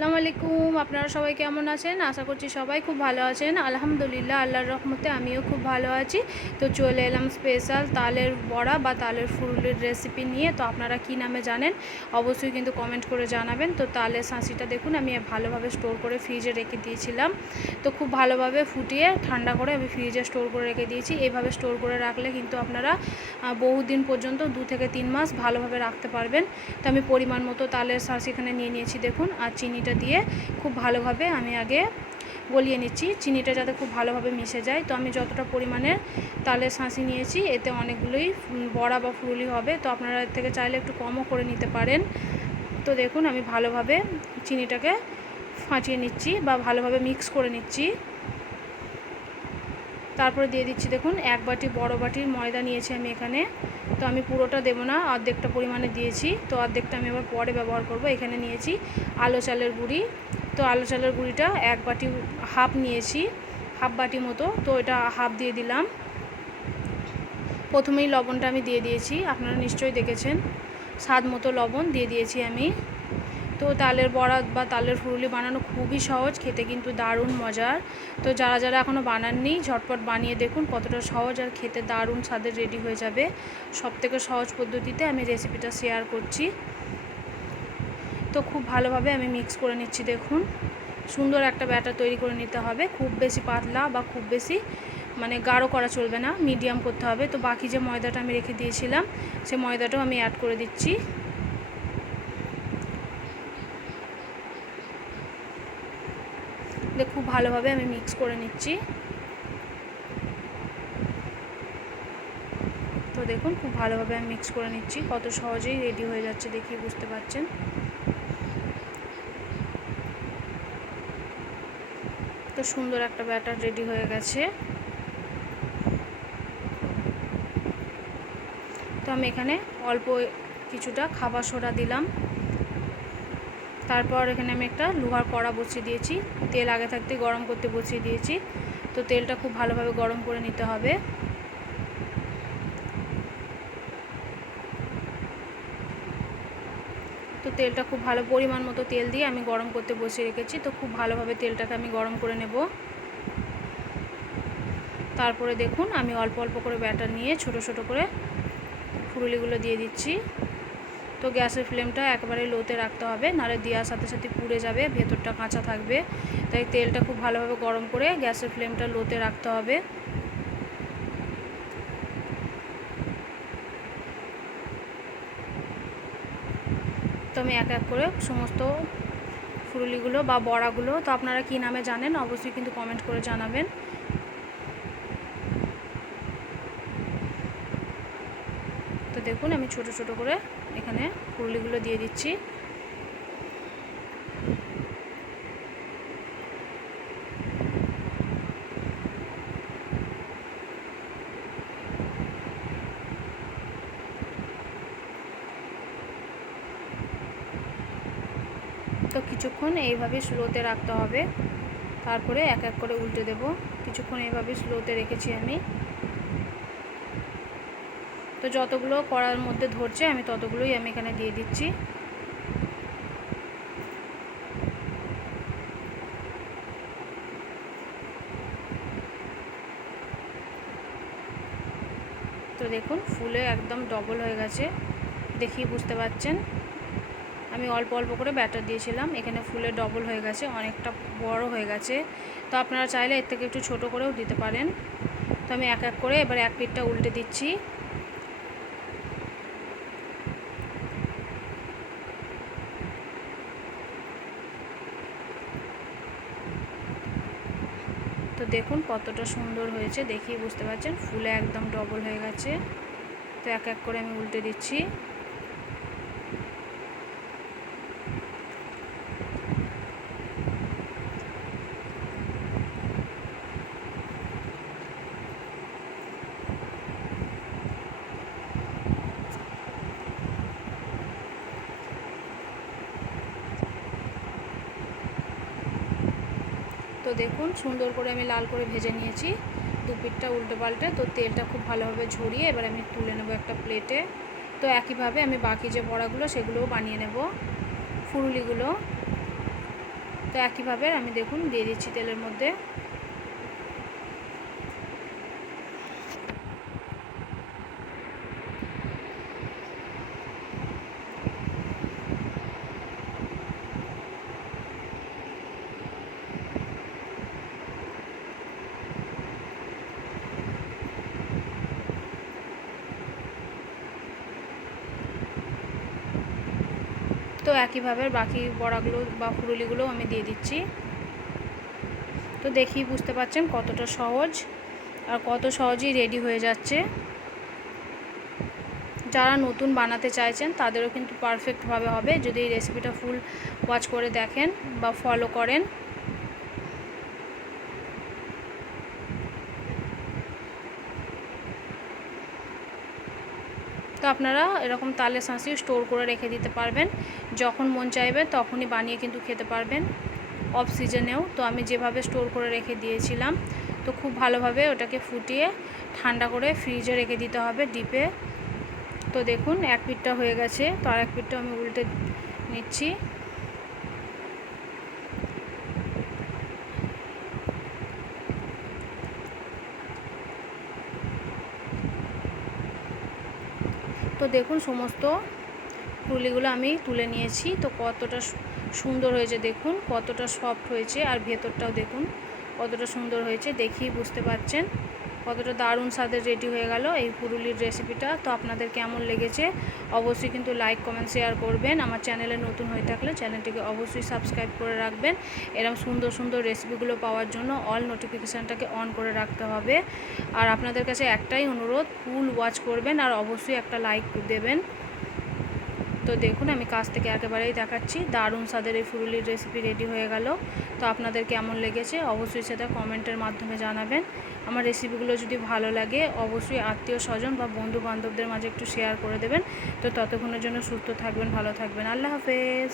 আসসালামু আলাইকুম। আপনারা সবাই কেমন আছেন? আশা করছি সবাই খুব ভালো আছেন। আলহামদুলিল্লাহ, আল্লাহর রহমতে আমিও খুব ভালো আছি। তো চলে এলাম স্পেশাল তালের বড়া বা তালের ফুলুরির রেসিপি নিয়ে। তো আপনারা কী নামে জানেন অবশ্যই কিন্তু কমেন্ট করে জানাবেন। তো তালের শাঁসিটা দেখুন আমি ভালোভাবে স্টোর করে ফ্রিজে রেখে দিয়েছিলাম। তো খুব ভালোভাবে ফুটিয়ে ঠান্ডা করে আমি ফ্রিজে স্টোর করে রেখে দিয়েছি। এইভাবে স্টোর করে রাখলে কিন্তু আপনারা বহুদিন পর্যন্ত 2 থেকে 3 মাস ভালোভাবে রাখতে পারবেন। তো আমি পরিমাণ মতো তালের শাঁস এখানে নিয়ে নিয়েছি দেখুন, আর চিনিটা দিয়ে খুব ভালোভাবে আমি আগে গলিয়ে নিচ্ছি, চিনিটা যাতে খুব ভালোভাবে মিশে যায়। তো আমি যতটা পরিমাণের তালের শাঁসি নিয়েছি এতে অনেকগুলোই বড়া বা ফুলুরি হবে, তো আপনারা এর থেকে চাইলে একটু কমও করে নিতে পারেন। তো দেখুন আমি ভালোভাবে চিনিটাকে ফাটিয়ে নিচ্ছি বা ভালোভাবে মিক্স করে নিচ্ছি। তারপরে দিয়ে দিচ্ছি দেখুন 1 বাটি বড় বাটির ময়দা নিয়েছি আমি এখানে। তো আমি পুরোটা দেবো না, অর্ধেকটা পরিমাণে দিয়েছি, তো অর্ধেকটা আমি আবার পরে ব্যবহার করব। এখানে নিয়েছি আলো চালের গুঁড়ি। তো আলো চালের গুঁড়িটা 1 বাটি হাফ নিয়েছি, হাফ বাটি মতো। তো এটা হাফ দিয়ে দিলাম। প্রথমেই লবণটা আমি দিয়ে দিয়েছি, আপনারা নিশ্চয়ই দেখেছেন। স্বাদ মতো লবণ দিয়ে দিয়েছি আমি। তো তালের বড়া বা তালের ফুলুরি বানানো খুবই সহজ, খেতে কিন্তু দারুণ মজার। তো যারা যারা এখনও বানাননি ঝটপট বানিয়ে দেখুন কতটা সহজ, আর খেতে দারুণ স্বাদের রেডি হয়ে যাবে। সবথেকে সহজ পদ্ধতিতে আমি রেসিপিটা শেয়ার করছি। তো খুব ভালোভাবে আমি মিক্স করে নিচ্ছি দেখুন। সুন্দর একটা ব্যাটার তৈরি করে নিতে হবে, খুব বেশি পাতলা বা খুব বেশি গাঢ় করা চলবে না, মিডিয়াম করতে হবে। তো বাকি যে ময়দাটা আমি রেখে দিয়েছিলাম সে ময়দাটাও আমি অ্যাড করে দিচ্ছি। খুব ভালোভাবে আমি মিক্স করে নিচ্ছি। তো দেখুন খুব ভালোভাবে আমি মিক্স করে নিচ্ছি, কত সহজেই রেডি হয়ে যাচ্ছে দেখি বুঝতে পারছেন। তো সুন্দর একটা ব্যাটার রেডি হয়ে গেছে। তো আমি এখানে অল্প কিছুটা খাবার সোডা দিলাম। তারপর এখানে আমি একটা লোহার কড়া বসিয়ে দিয়েছি, তেল আগে থাকতে গরম করতে বসিয়ে দিয়েছি। তো তেলটা খুব ভালোভাবে গরম করে নিতে হবে। তো তেলটা খুব ভালো পরিমাণ মতো তেল দিয়ে আমি গরম করতে বসিয়ে রেখেছি। তো খুব ভালোভাবে তেলটাকে আমি গরম করে নেব। তারপরে দেখুন আমি অল্প অল্প করে ব্যাটার নিয়ে ছোট ছোট করে ফুলুরিগুলো দিয়ে দিচ্ছি। তো গ্যাসের ফ্লেমটা একেবারে লোতে রাখতে হবে, নাহলে দেওয়ার সাথে সাথে পুড়ে যাবে, ভেতরটা কাঁচা থাকবে। তাই তেলটা খুব ভালোভাবে গরম করে গ্যাসের ফ্লেমটা লোতে রাখতে হবে। তো আমি এক এক করে সমস্ত ফুলুরিগুলো বা বড়াগুলো, তো আপনারা কী নামে জানেন অবশ্যই কিন্তু কমেন্ট করে জানাবেন। তো দেখুন আমি ছোট ছোট করে এখানে ফুলুরিগুলো দিয়ে দিচ্ছি। তো কিছুক্ষণ এইভাবে স্লোতে রাখতে হবে, তারপরে এক এক করে উল্টে দেব। কিছুক্ষণ এইভাবে স্লোতে রেখেছি আমি। তো যতগুলো কড়ার মধ্যে ধরছে আমি ততগুলোই আমি এখানে দিয়ে দিচ্ছি। তো দেখুন ফুলে একদম ডবল হয়ে গেছে, দেখি বুঝতে পারছেন। আমি অল্প অল্প করে ব্যাটার দিয়েছিলাম, এখানে ফুলে ডবল হয়ে গেছে, অনেকটা বড় হয়ে গেছে। তো আপনারা চাইলে এর থেকে একটু ছোট করেও দিতে পারেন। তো আমি এক এক করে এবার এক পিঠটা উল্টে দিচ্ছি। তো দেখুন কতটা সুন্দর হয়েছে, দেখি বুঝতে পারছেন, ফুলে একদম ডবল হয়ে গেছে। তো এক এক করে আমি উল্টে দিচ্ছি। তো দেখুন সুন্দর করে আমি লাল করে ভেজে নিয়েছি দু পিঠটা উল্টে পাল্টে। তো তেলটা খুব ভালোভাবে ঝরিয়ে এবার আমি তুলে নেব একটা প্লেটে। তো একইভাবে আমি বাকি যে বড়াগুলো সেগুলোও বানিয়ে নেব, ফুলুরিগুলো। তো একইভাবে আমি দেখুন দিয়ে দিচ্ছি তেলের মধ্যে। তো একইভাবে বাকি বড়াগুলো বা ফুলুলিগুলো আমি দিয়ে দিচ্ছি। তো দেখি বুঝতে পারছেন কতটা সহজ আর কত সহজেই রেডি হয়ে যাচ্ছে। যারা নতুন বানাতে চাইছেন তাদেরও কিন্তু পারফেক্টভাবে হবে যদি এই রেসিপিটা ফুল ওয়াচ করে দেখেন বা ফলো করেন। তো আপনারা এরকম তালের শাঁসি স্টোর করে রেখে দিতে পারবেন, যখন মন চাইবে তখনই বানিয়ে কিন্তু খেতে পারবেন, অফ সিজনেও। তো আমি যেভাবে স্টোর করে রেখে দিয়েছিলাম, তো খুব ভালোভাবে ওটাকে ফুটিয়ে ঠান্ডা করে ফ্রিজে রেখে দিতে হবে ডিপে। তো দেখুন এক পিঠটা হয়ে গেছে, তো আর এক পিঠটা আমি উল্টে নিচ্ছি। তো দেখুন সমস্ত পুলিগুলো আমি তুলে নিয়েছি। তো কতটা সুন্দর হয়েছে দেখুন, কতটা সফট হয়েছে, আর ভেতরটাও দেখুন কতটা সুন্দর হয়েছে। দেখেই বুঝতে পারছেন কতটা দারুণ স্বাদের রেডি হয়ে গেল এই পুরুলির রেসিপিটা। তো আপনাদের কেমন লেগেছে অবশ্যই কিন্তু লাইক কমেন্ট শেয়ার করবেন। আমার চ্যানেলে নতুন হয়ে থাকলে চ্যানেলটিকে অবশ্যই সাবস্ক্রাইব করে রাখবেন। এরকম সুন্দর সুন্দর রেসিপিগুলো পাওয়ার জন্য অল নোটিফিকেশানটাকে অন করে রাখতে হবে। আর আপনাদের কাছে একটাই অনুরোধ, ফুল ওয়াচ করবেন আর অবশ্যই একটা লাইক দেবেন। তো দেখুন আমি কাছ থেকে একেবারেই দেখাচ্ছি, দারুণ স্বাদের এই ফুলুলির রেসিপি রেডি হয়ে গেল। তো আপনাদের কেমন লেগেছে অবশ্যই সেটা কমেন্টের মাধ্যমে জানাবেন। আমার রেসিপিগুলো যদি ভালো লাগে অবশ্যই আত্মীয় স্বজন বা বন্ধু বান্ধবদের মাঝে একটু শেয়ার করে দেবেন। তো ততক্ষণের জন্য সুস্থ থাকবেন, ভালো থাকবেন, আল্লাহ হাফেজ।